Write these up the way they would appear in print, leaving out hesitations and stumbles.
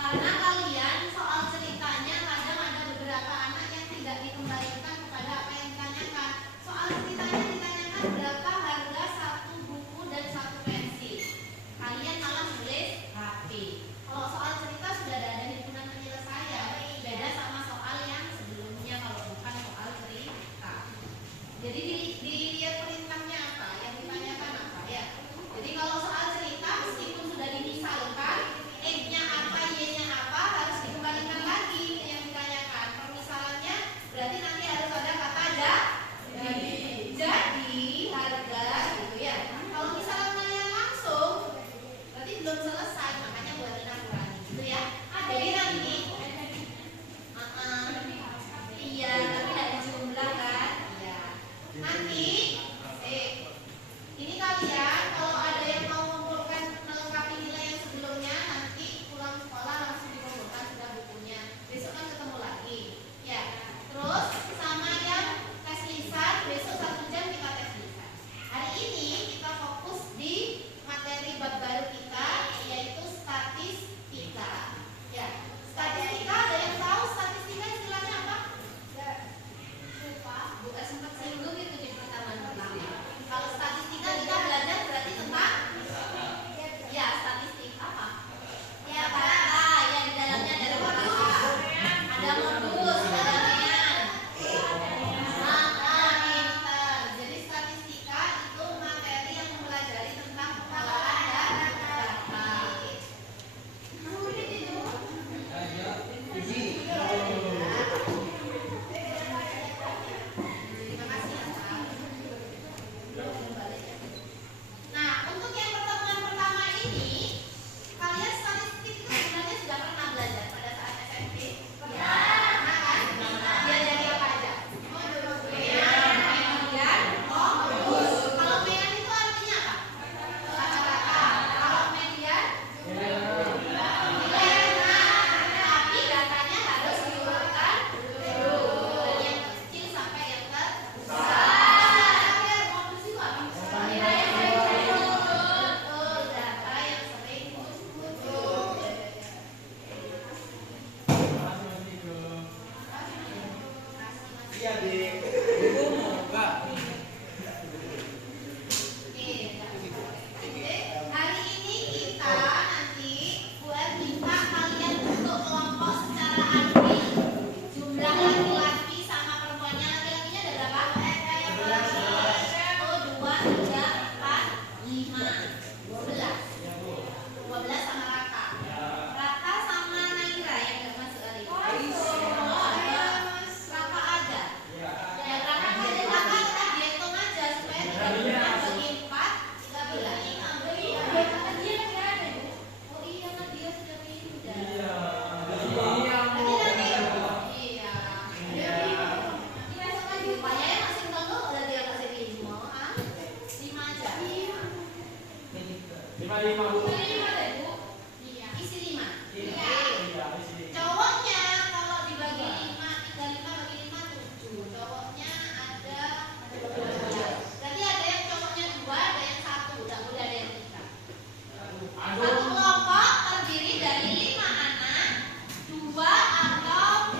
Karena kalian soal ceritanya kadang ada beberapa anak yang tidak dikembalikan kepada apa yang ditanyakan. Soal ceritanya ditanyakan berapa harga satu buku dan satu pensil. Kalian malah nulis HP. Kalau soal cerita sudah ada himpunan penyelesaian. Beda sama soal yang sebelumnya kalau bukan soal cerita. Jadi dilihat perintahnya apa, yang ditanyakan apa ya. Jadi kalau soal cerita meskipun sudah dimisalkan, X-nya apa, Y-nya apa, harus dikembalikan lagi yang ditanyakan. Permisalannya berarti nanti harus ada kata jadi harga gitu ya. Kalau misalnya yang langsung berarti belum selesai, makanya buatin aturan gitu ya. Jadi nanti iya, tapi dari jumlah kan iya. Nanti ini kalian kalau ada yang mau mengumpulkan melengkapi nilai yang sebelumnya, nanti pulang sekolah langsung dikumpulkan sudah bukunya. Besok kan ketemu lagi ya. Terus sama yang tes lisan, besok 1 jam kita tes lisan. Hari ini kita fokus di materi bab baru kita, yaitu statistika ya. Statistika, ada yang tahu statistika istilahnya apa? Bukan sempat singgung itu di pertemuan pertama. Kalau statistika kita belajar berarti tentang ya statistik apa? Ya data, ya di dalamnya ada data, ada modus, ada real. Pinter. Jadi statistika itu materi yang mempelajari tentang pengolahan data. Terima kasih ya, Pak. Nah, untuk yang pertemuan pertama ini, kalian statistik itu sebenarnya sudah pernah belajar pada saat SMP? Ya, pernah kan? Diajari apa aja? Median, modus. Kalau median itu artinya apa? Kata-kata. Kalau median, nilai. Tapi datanya harus diurutkan dulu dari yang kecil sampai yang terbesar. Modus itu apa? Nilai yang sering muncul, data yang sering muncul. Iya, Dik. Hari ini kita nanti minta kalian untuk kelompok secara adil. Jumlah laki-laki sama perempuannya, laki-lakinya ada berapa? 1, 2, 3, 4, 5, 12. 12 sama Raka. Raka sama Naira yang nggak masuk hari ini. Raka ada. Ya Raka ada, Raka kita dihitung aja supaya 3 bagi 4, 13. Dia nggak ada, Bu. Oh iya kan dia sudah pindah. Berarti nanti iya. Dia suka jumpa ya masih tunggu udah dia masih 5 aja. 5. Lima deh, Bu. Iya. Isi 5. Iya, isi. Cowoknya kalau dibagi 5, 35 bagi 5, 7. Cowoknya ada 12. Berarti ada yang cowoknya 2, ada yang 1. Udah boleh ada yang 3. Satu kelompok terdiri dari 5 anak, 2 atau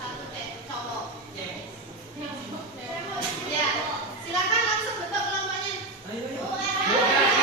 1 cowok. Ya, silakan langsung bentuk kelompoknya. Ayo. Bu,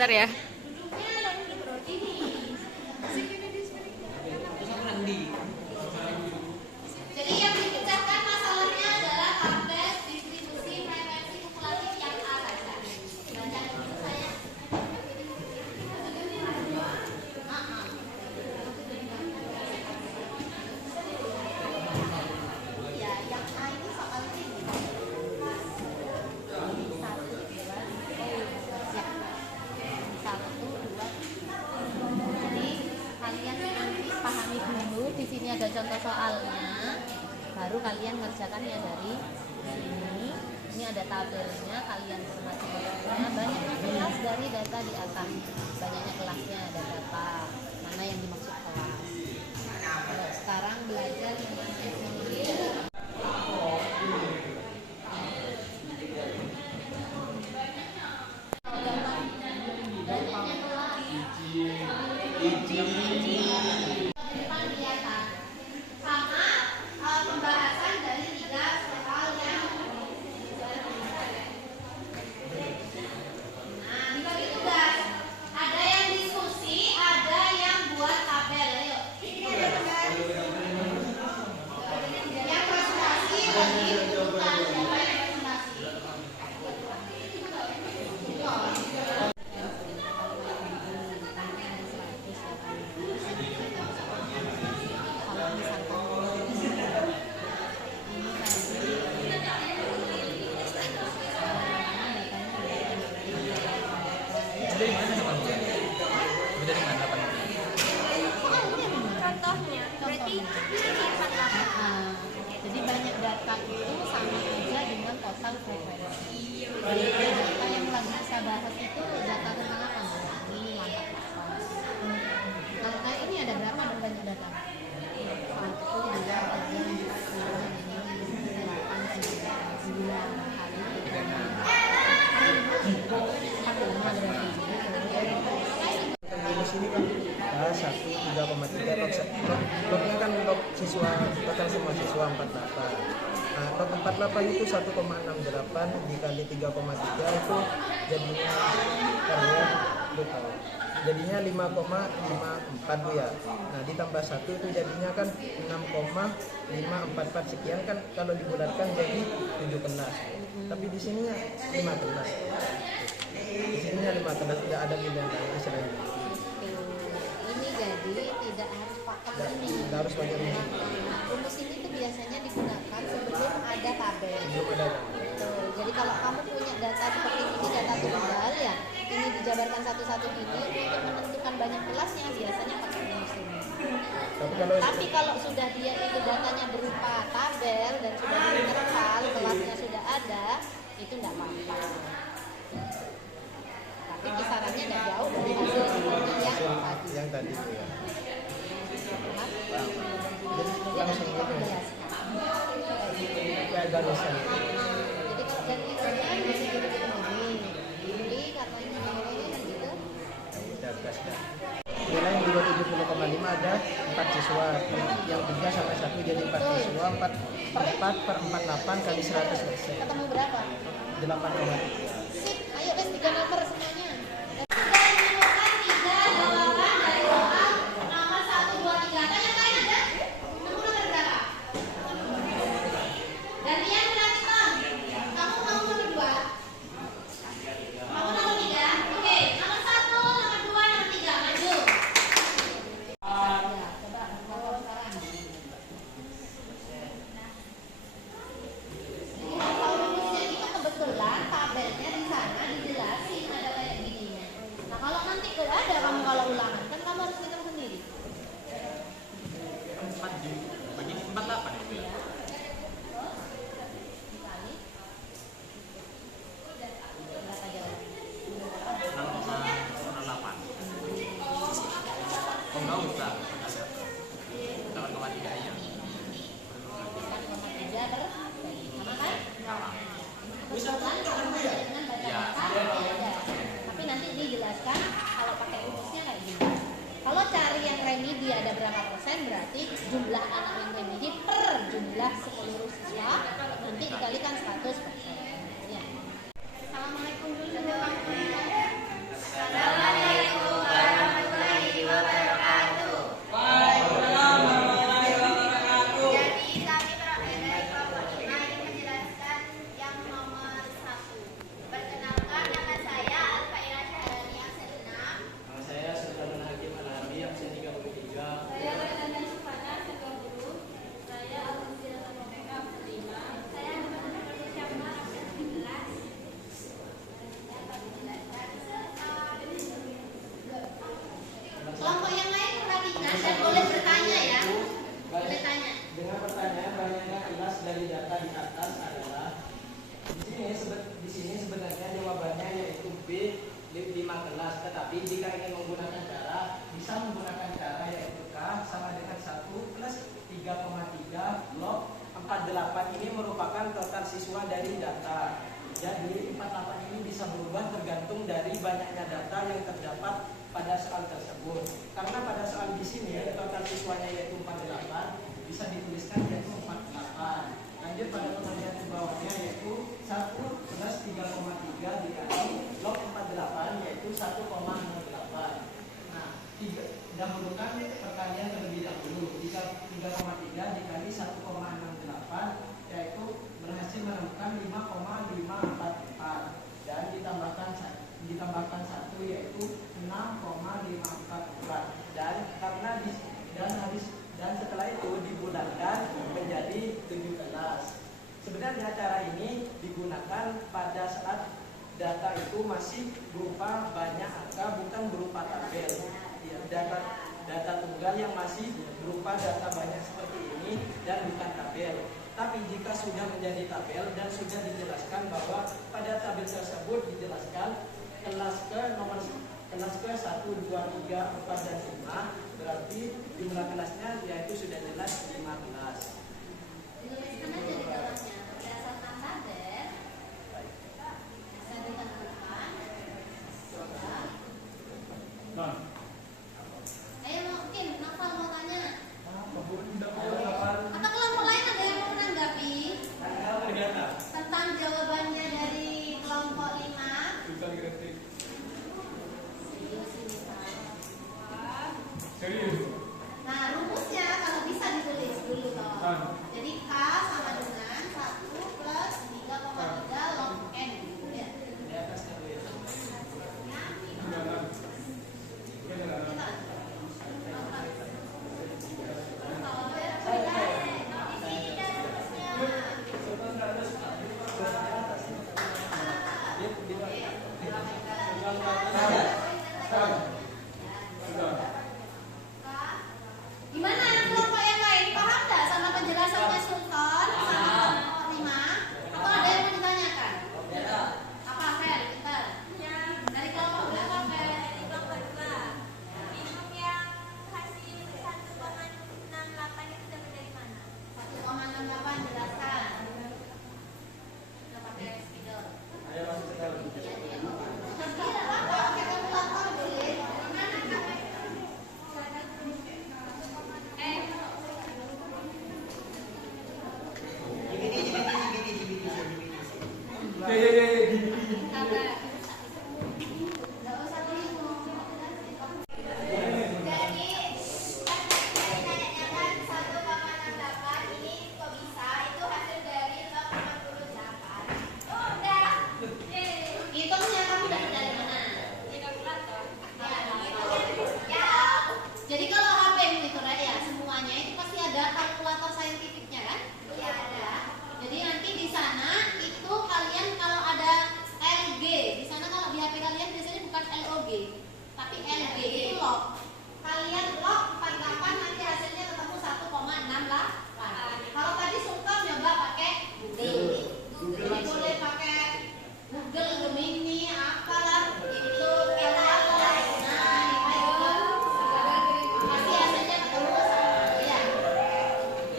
Bentar ya. Jadi yang dipecahkan masalahnya adalah tabel distribusi frekuensi kumulatif yang A saja. Baca dulu saya. Ya, yang A ini soalnya ini. Jadi kalian nanti pahami dulu, di sini ada contoh soalnya, baru kalian ngerjakan yang dari sini. Ini ada tabelnya, kalian cermati tabelnya. Banyaknya kelas dari data di atas. Banyaknya kelasnya ada berapa, mana yang dimaksud kelas. Kalau sekarang belajar yang mana sini. Banyaknya kelas. Depan kelihatan. Sama pembahasan dari 3 soal yang nah, dibagi tugas. Ada yang diskusi, ada yang buat tabel. Ayo. Yang presentasi lagi tuntutan. Siapa yang presentasi? Kalau misalkan Dari mana 8? Dari mana 8? contohnya, berarti ini 48. Jadi banyak data itu sama aja dengan total frekuensi. Jadi data yang lagi kita bahas itu data tentang apa? Ini mantap apa? Kalau kayak ini ada berapa dong banyak data? 1, 2, 3, 4, 5, 6, 7, 8, 9 kali. Di sini kan bahas 3,3 lognya kan log siswa total semua siswa 48. Nah, log 48 itu 1,68 dikali 3,3 itu jadinya kalian tahu. Jadinya 5,54 Bu ya. Nah, ditambah 1 itu jadinya kan 6,544 sekian kan kalau dibulatkan jadi 7 kelas. Tapi di sininya 5 kelas. Di sininya 5 kelas, tidak ada pilihan lain selain itu. Ini jadi tidak harus pakai ini. Tidak harus pakai ini. Rumus ini tuh biasanya digunakan sebelum ada tabel. Belum ada. Betul. Jadi kalau kamu punya data seperti ini, data tunggal ya, ini dijabarkan satu-satu ini untuk menentukan banyak kelasnya biasanya pakai rumus ini. Tapi kalau sudah dia itu datanya berupa tabel dan sudah diterkal, kelasnya sudah ada, itu tidak apa-apa. Tapi kisarannya tidak jauh dari hasil seperti yang tadi. Yang tadi itu ya. Jadi nanti kamu jelaskan. Kayak garusan. Jadi kalau ganti kerjaan bisa jadi begini. Ini katanya nilainya kan gitu. Nilai yang 270,5 ada 4 siswa. Yang 3 sampai 1 jadi 4 siswa. 4/48 kali 100%. Ketemu berapa? 8,3. Sip, ayo guys 3 nomor semuanya. Sudah ditemukan 3 jawaban dari soal nomor 1, 2, 3. Tanya lain ada? Nemu nomor berapa? Gantian berarti Tom. Kamu mau nomor 2? Kamu nomor 3? Oke, nomor 1, nomor 2, nomor 3. Maju. Ya, coba nomor sekarang. Kalau rumusnya itu kebetulan tabelnya di sana dijelasin ada kayak gininya. Nah kalau nanti gak ada kamu kalau ulangan kan kamu harus ngitung sendiri. 4 bagi 48 itu ya. Dikali berapa jawaban? 6,08. Oh enggak usah. 8,3 ya. 4,3 sama kan? Kebetulan kamu dengan baca-baca ada. Tapi nanti dijelaskan kalau pakai rumusnya kayak gini. Kalau cari yang remedi ada berapa persen, berarti jumlah anak yang remedi per jumlah seluruh siswa nanti dikalikan 100%. Ya. Assalamualaikum dulu sebelum yang atas adalah di sini sebenarnya jawabannya yaitu B 5 kelas, tetapi jika ingin menggunakan cara bisa menggunakan cara yaitu K sama dengan 1 plus 3,3 log 48. Ini merupakan total siswa dari data. Jadi 48 ini bisa berubah tergantung dari banyaknya data yang terdapat pada soal tersebut. Karena pada soal di sini total siswanya yaitu 48, bisa dituliskan yaitu 48. Lanjut pada pengertian di bawahnya yaitu 1 plus 3,3 dikali log 48 yaitu 1,08. Nah, dahulukan perkalian terlebih dahulu. Jika 3,3 dikali 1,68 yaitu berhasil menemukan 5,544 dan ditambahkan 1 yaitu 6,544 dan setelah itu dibulatkan menjadi 7 kelas. Sebenarnya cara ini digunakan pada saat data itu masih berupa banyak angka, bukan berupa tabel. Ya, data tunggal yang masih berupa data banyak seperti ini dan bukan tabel. Tapi jika sudah menjadi tabel dan sudah dijelaskan bahwa pada tabel tersebut dijelaskan kelas ke 1, 2, 3, 4, dan 5, berarti jumlah kelasnya yaitu sudah jelas 15. Dituliskan aja di kelasnya berdasarkan tabel. Bisa ditentukan. Ayo mungkin Novel mau tanya. Atau kelompok lain ada yang mau menanggapi tentang jawabannya dari kelompok 5? Nah, rumusnya kalau bisa ditulis dulu toh. Jadi K sama dengan 1 plus 3,3 log N gitu ya. Di atas terlihat. Gimana yang kelompok yang lain? Paham nggak sama penjelasannya Sultan sama kelompok 5? Atau ada yang mau ditanyakan? Apa Fer? Bentar. Dari kelompok berapa Fer? Dari kelompok 2. Minum yang hasil 1,68 itu dapat dari mana? 1,68 jelaskan. Nggak pakai spidol. Ayo masuk ke dalam. Tidak apa, pakai kalkulator boleh. Gimana Kak? Nggak usah bingung. Jadi tanya kan 1,68 ini kok bisa? Itu hasil dari log 68. Oh, udah. Hitungnya kamu dapat dari mana? Di kalkulator. Ya. Jadi kalau HP itu ya semuanya itu pasti ada kalkulator saintifiknya kan? Iya, ada. Jadi nanti di sana itu kalian kalau ada LG, di sana kalau di HP kalian biasanya bukan LOG, tapi LG itu log. Kalian log 48 nanti hasilnya ketemu 1,68. Kalau tadi Sultan nyoba pakai Google. Jadi boleh pakai Google Gemini apalah itu apalah. Nah, itu pasti hasilnya ketemu sama ya.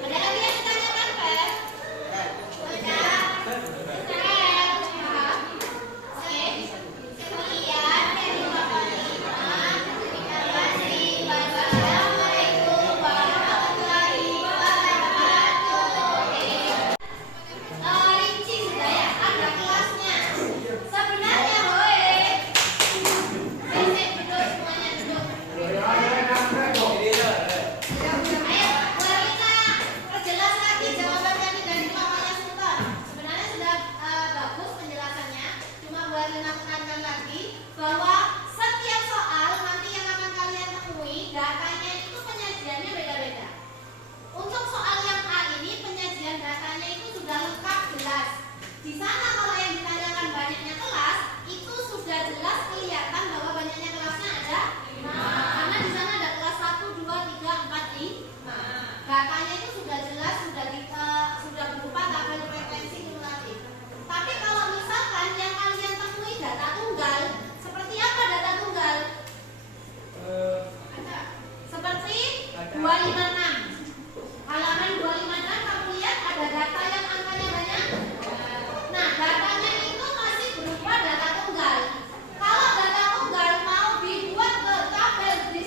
Ada lagi yang ditanyakan, Fer? Kemudian dari kelompok 5 Assalamualaikum warahmatullahi wabarakatuh. Rinci sudah ya, ada kelasnya. Sebenarnya hoi. Duduk semuanya duduk. Ayo, Clarita, perjelas lagi jawaban tadi dari kelompoknya Sultan. Sebenarnya sudah bagus penjelasannya. Cuma buat menekankan lagi bahwa setiap soal nanti yang akan kalian temui datanya itu penyajiannya beda-beda. Untuk soal yang A ini penyajian datanya itu sudah lengkap jelas. Di sana kalau yang ditanyakan banyaknya kelas itu sudah jelas kelihatan bahwa banyaknya kelasnya ada 5. Karena di sana ada kelas 1, 2, 3, 4, 5. Datanya itu sudah jelas sudah berupa tabel 256. Halaman 256 kamu lihat ada data yang angkanya banyak. Nah, datanya itu masih berupa data tunggal. Kalau data tunggal mau dibuat ke tabel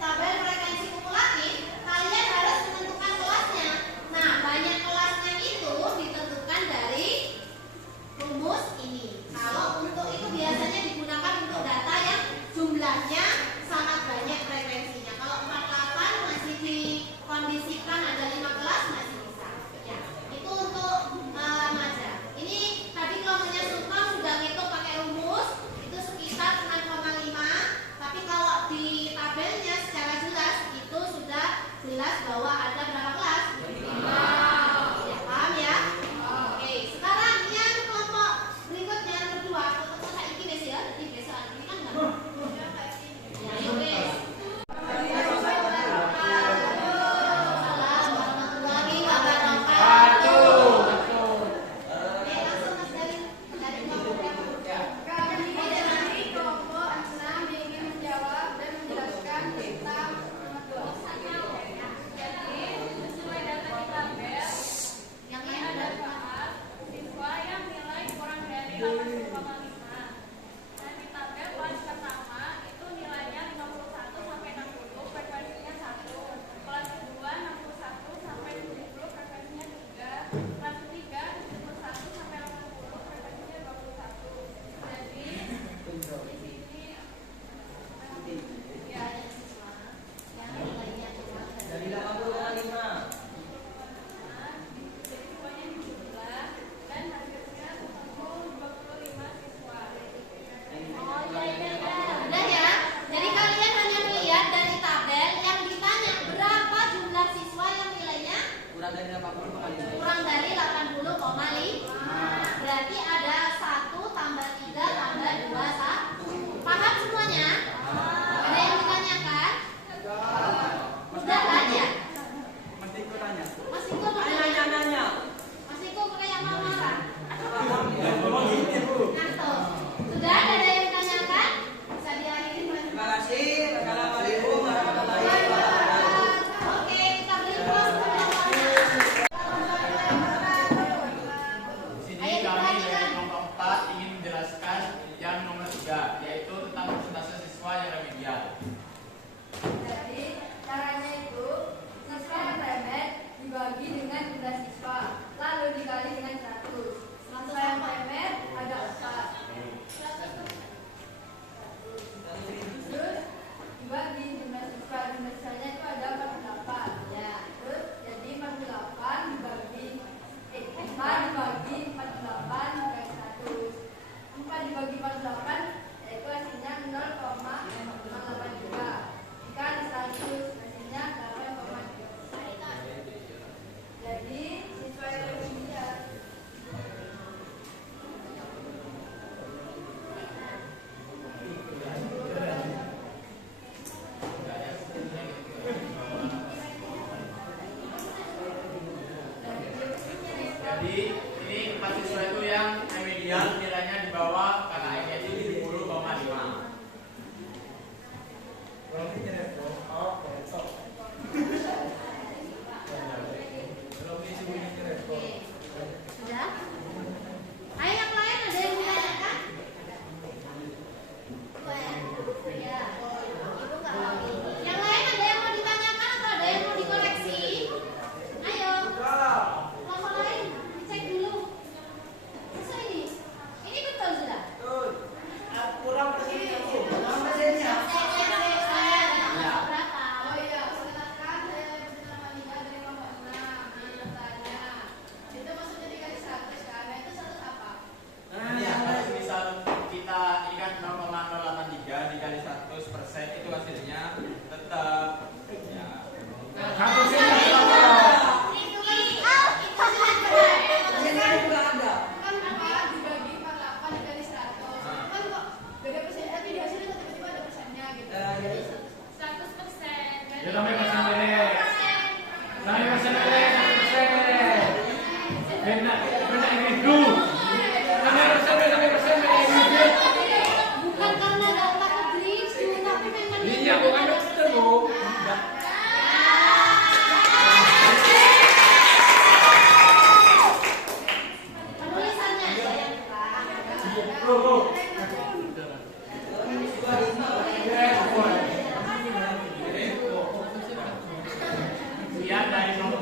tabel frekuensi kumulatif, kalian harus menentukan kelasnya. Nah, banyak kelasnya itu ditentukan dari rumus ini. Kalau untuk itu biasanya digunakan untuk data yang jumlahnya sangat banyak frekuensinya. Kalau 48 masih dikondisikan ada 5 kelas masih bisa. Ya, itu untuk remaja. Ini tadi kelompoknya Sultan sudah ngitung pakai rumus itu sekitar 6,5. Tapi kalau di tabelnya secara jelas itu sudah jelas bahwa ada berapa kelas? 5. Ya, paham ya? Oke, sekarang yang kelompok berikutnya yang kedua, kelompok saya ini guys ya, jadi biasa ini kan enggak. Ya, yuk guys. Warahmatullahi wabarakatuh. Oke, langsung Mas dari kelompok yang Kami kelompok 6 ingin menjawab dan menjelaskan tentang jadi sesuai data di tabel yang ini lain ada tahap siswa yang nilai kurang dari 80,5. Dan di tabel kelas pertama itu nilainya 51 sampai 60, frekuensinya 1. Kelas kedua 61 sampai 70, frekuensinya 3. Kelas ketiga 71 sampai 80, frekuensinya 21. Jadi di sini ya yang siswa yang nilainya kurang dari jadi semuanya dijumlah dan hasilnya berkumpul 25 siswa. Oh iya iya iya. Udah ya. Jadi kalian hanya melihat dari tabel yang ditanya berapa jumlah siswa yang nilainya kurang dari 80,5. Berarti ada 1 tambah 3 tambah 2 1. Paham semuanya? Ada yang ditanyakan? Udah kan ya? Masih ikut tanya. Masih ikut tanya. Masih ikut kayak mau marah. Ngantuk. Sudah ada yang ditanyakan? Bisa diakhiri. Terima kasih. Assalamualaikum warahmatullahi wabarakatuh. Oke, kita beri close penjelasannya. Di sini kami dari kelompok 4 ingin menjelaskan yang nomor 3, yaitu tentang persentase siswa yang remedial. Jadi caranya itu siswa yang remet dibagi dengan jumlah siswa lalu dikali dengan 100. Siswa yang remet ada 4. Terus dibagi jumlah siswanya itu ada 48. Ya, terus jadi 48 dibagi 4 dibagi 48 dikali 100. 4 dibagi 48 yaitu hasilnya 0,082. Dikali 100 hasilnya 8,3. Jadi siswa yang remedial Jadi ini 4 siswa itu yang remedial nilainya di bawah KKM yaitu 70,5. Sudah? Ayo yang lain ada yang ditanyakan? Ya. Ibu nggak lagi. Yang lain ada yang mau ditanyakan atau ada yang mau dikoreksi? Ayo. Kelompok lain dicek dulu. Masa ini? Ini betul sudah? Kurang persen. Berapa? Oh iya, perkenalkan saya bernama Lina dari kelompok 6. Ini datanya. Itu maksudnya dikali 100 kan? Nah, itu 100 apa? Ya, kalau misal kita ingat 0,083 dikali 100% itu hasilnya tetap ya. Kan 4 dibagi 48 dikali 100. Kan kok beda persen, tapi di hasilnya tiba-tiba ada persennya gitu. Jadi 100%. Ya sampai persen beres. Sampai persen beres, 100%. Benar, benar ini dulu. Sampai persen beres. Bukan karena ada otak kedris, tapi memang Iya, bukan dokter, Bu.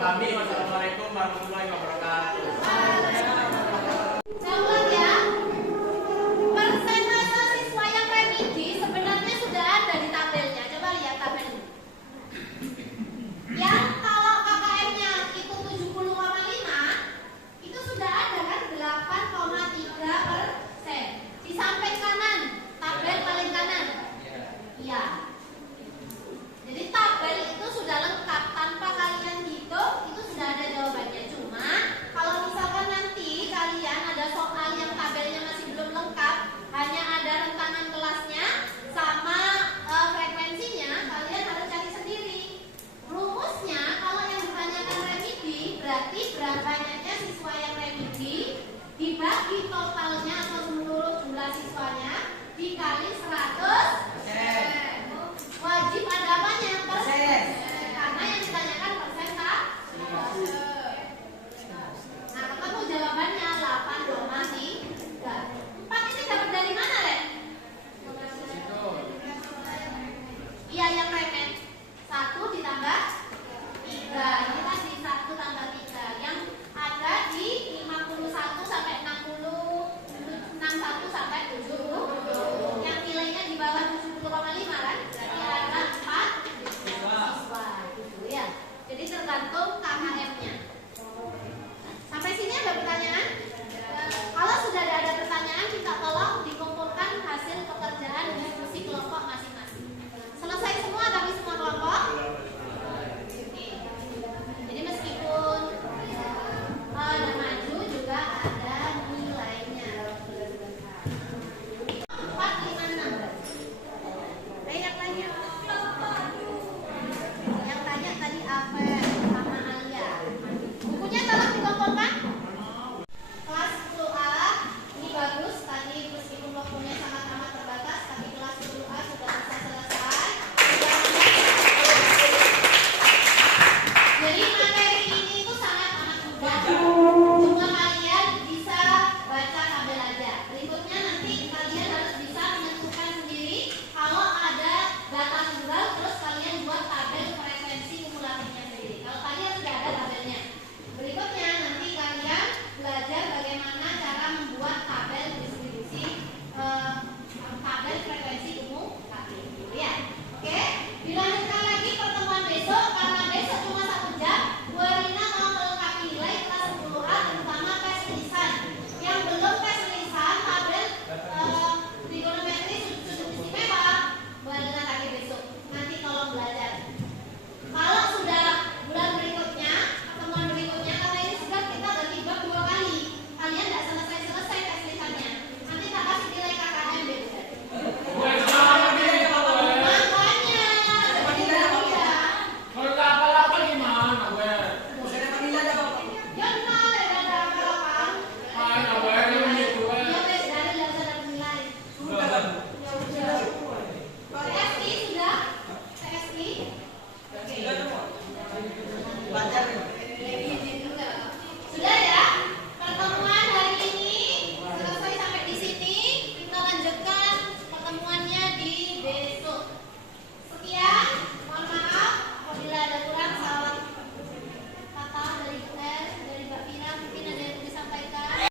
kami. Wassalamualaikum warahmatullahi wabarakatuh.